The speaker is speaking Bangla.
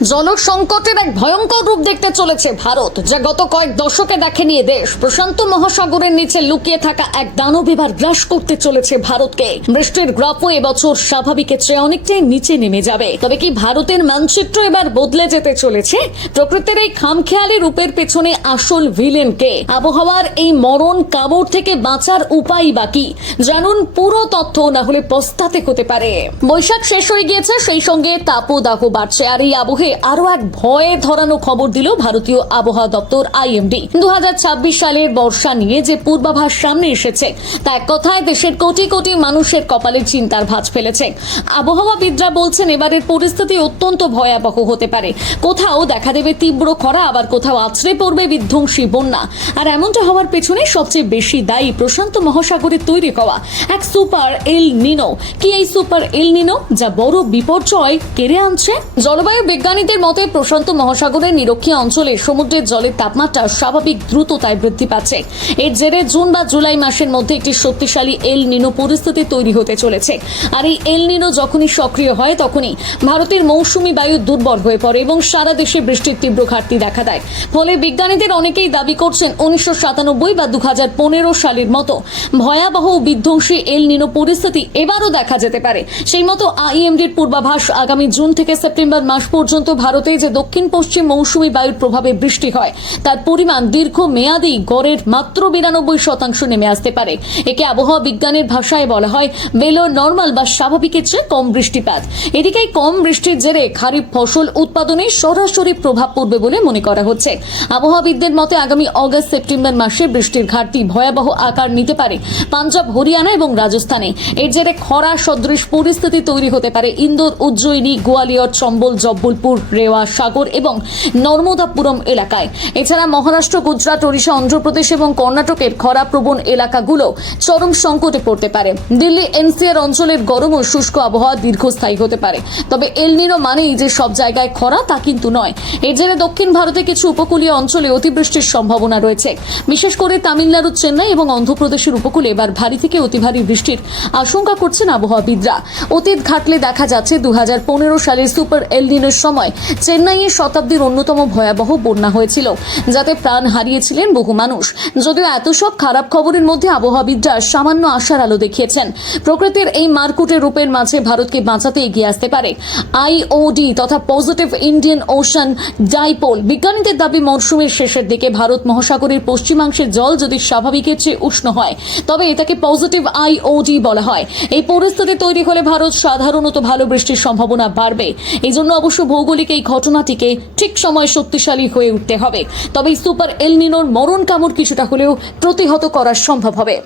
জল সংকটের এক ভয়ঙ্কর রূপ দেখতে চলেছে ভারত, যা গত কয়েক দশকে দেখেনি দেশ। প্রশান্ত মহাসাগরের নিচে লুকিয়ে থাকা এক দানব এবার গ্রাস করতে চলেছে ভারতকে। বৃষ্টির গ্রাফও এবছর স্বাভাবিকের চেয়ে অনেকটাই নিচে নেমে যাবে। তবে কি ভারতের মানচিত্র এবার বদলে যেতে চলেছে? প্রকৃতির এই খামখেয়ালি রূপের পেছনে আসল ভিলেন কে? আবহাওয়ার এই মরণ কামড় থেকে বাঁচার উপায় বাকি জানুন পুরো তথ্য, না হলে পস্তাতে হতে পারে। বৈশাখ শেষ হয়ে গিয়েছে, সেই সঙ্গে তাপদাহ বাড়ছে, আর এই আবহে আরো এক ভয়ে ধরানো খবর দিল ভারতীয় আবহাওয়া দপ্তর IMD। 2026 সালের বর্ষা নিয়ে যে পূর্বাভাস সামনে এসেছে তা এক কথায় দেশের কোটি কোটি মানুষের কপালে চিন্তার ভাঁজ ফেলেছে। আবহাওয়াবিদরা বলছেন এবারের পরিস্থিতি অত্যন্ত ভয়াবহ হতে পারে। কোথাও দেখা দেবে তীব্র খরা, আবার কোথাও আছড়ে পড়বে বিধ্বংসী বন্যা। আর এমনটা হওয়ার পেছনে সবচেয়ে বেশি দায়ী প্রশান্ত মহাসাগরে তৈরি হওয়া এক সুপার এল নিনো। কি এই সুপার এল নিনো, যা বড় বিপর্যয় কেড়ে আনছে? জলবায়ু বিজ্ঞানীদের মতে প্রশান্ত মহাসাগরের নিরক্ষীয় অঞ্চলে সমুদ্রের জলের তাপমাত্রা স্বাভাবিক দ্রুততায় বৃদ্ধি পাচ্ছে। এর জেরে জুন বা জুলাই মাসের মধ্যে একটি শক্তিশালী এল নিনো পরিস্থিতি তৈরি হতে চলেছে। আর এই এল নিনো যখনই সক্রিয় হয় তখনই ভারতের মৌসুমী বায়ু দুর্বল হয়ে পড়ে এবং সারা দেশে বৃষ্টির তীব্র ঘাটতি দেখা দেয়। ফলে বিজ্ঞানীদের অনেকেই দাবি করছেন 1997 বা 2015 সালের মতো ভয়াবহ বিধ্বংসী এল নিনো পরিস্থিতি এবারও দেখা যেতে পারে। সেই মতো IMDর পূর্বাভাস, আগামী জুন থেকে সেপ্টেম্বর মাস পর্যন্ত ভারতে যে দক্ষিণ পশ্চিম মৌসুমী বায়ুর প্রভাবে বৃষ্টি হয় তার পরিমাণ দীর্ঘমেয়াদী গড়ের মাত্র 92% নেমে আসতে পারে। একে আবহাওয়া বিজ্ঞানের ভাষায় বলা হয় বেলো নর্মাল বা স্বাভাবিকের চেয়ে কম বৃষ্টিপাত। এদিকে কম বৃষ্টির জেরে খারিফ ফসল উৎপাদনে সরাসরি প্রভাব পড়বে বলে মনে করা হচ্ছে। আবহাওয়াবিদদের মতে আগামী অগস্ট সেপ্টেম্বর মাসে বৃষ্টির ঘাটতি ভয়াবহ আকার নিতে পারে পাঞ্জাব, হরিয়ানা এবং রাজস্থানে। এর জেরে খরা সদৃশ পরিস্থিতি তৈরি হতে পারে ইন্দোর, উজ্জয়িনী, গোয়ালিয়র, চম্বল, জব্বলপুর, রেওয়া, সাগর এবং নর্মদাপুরম এলাকায়। এছাড়া মহারাষ্ট্র, গুজরাট, ওড়িশা, অন্ধ্রপ্রদেশ এবং কর্ণাটকের খরাপ্রবণ এলাকাগুলো চরম সংকটে পড়তে পারে। দিল্লি NCR অঞ্চলের গরম ও শুষ্ক আবহাওয়া দীর্ঘস্থায়ী হতে পারে। তবে এল নিনো মানেই যে সব জায়গায় খরা তা কিন্তু নয়। এর জেরে দক্ষিণ ভারতে কিছু উপকূলীয় অঞ্চলে অতিবৃষ্টির সম্ভাবনা রয়েছে। বিশেষ করে তামিলনাড়ু, চেন্নাই এবং অন্ধ্রপ্রদেশের উপকূলে এবার ভারী থেকে অতি ভারী বৃষ্টির আশঙ্কা করছেন আবহাওয়াবিদরা। অতীত ঘাটলে দেখা যাচ্ছে 2015 সালের সুপার এল নিনোর সময় চেন্নাইয়ে শতাব্দীর অন্যতম ভয়াবহ বন্যা হয়েছিল, যাতে প্রাণ হারিয়েছিলেন বহু মানুষ। যদিও এত সব খারাপ খবরের মধ্যে আবহাওয়াবিদরা সামান্য আশার আলো দেখিয়েছেন। প্রকৃতির এই মারকুটের রূপের মাঝে ভারতকে বাঁচাতে এগিয়ে আসতে পারে IOD তথা পজিটিভ ইন্ডিয়ান ওশান ডাইপোল। বিজ্ঞানীদের দাবি মৌসুমের শেষের দিকে ভারত মহাসাগরের পশ্চিমাংশের জল যদি স্বাভাবিকের চেয়ে উষ্ণ হয় তবে এটাকে পজিটিভ IOD বলা হয়। এই পরিস্থিতি তৈরি হলে ভারত সাধারণত ভালো বৃষ্টির সম্ভাবনা বাড়বে। এই জন্য অবশ্য ভৌগোলিক এই ঘটনাটিকে ঠিক সময় শক্তিশালী হয়ে উঠতে হবে। তবে সুপার এল নিনোর মরণ কামড় কিছুটা হলেও প্রতিহত করা সম্ভব হবে।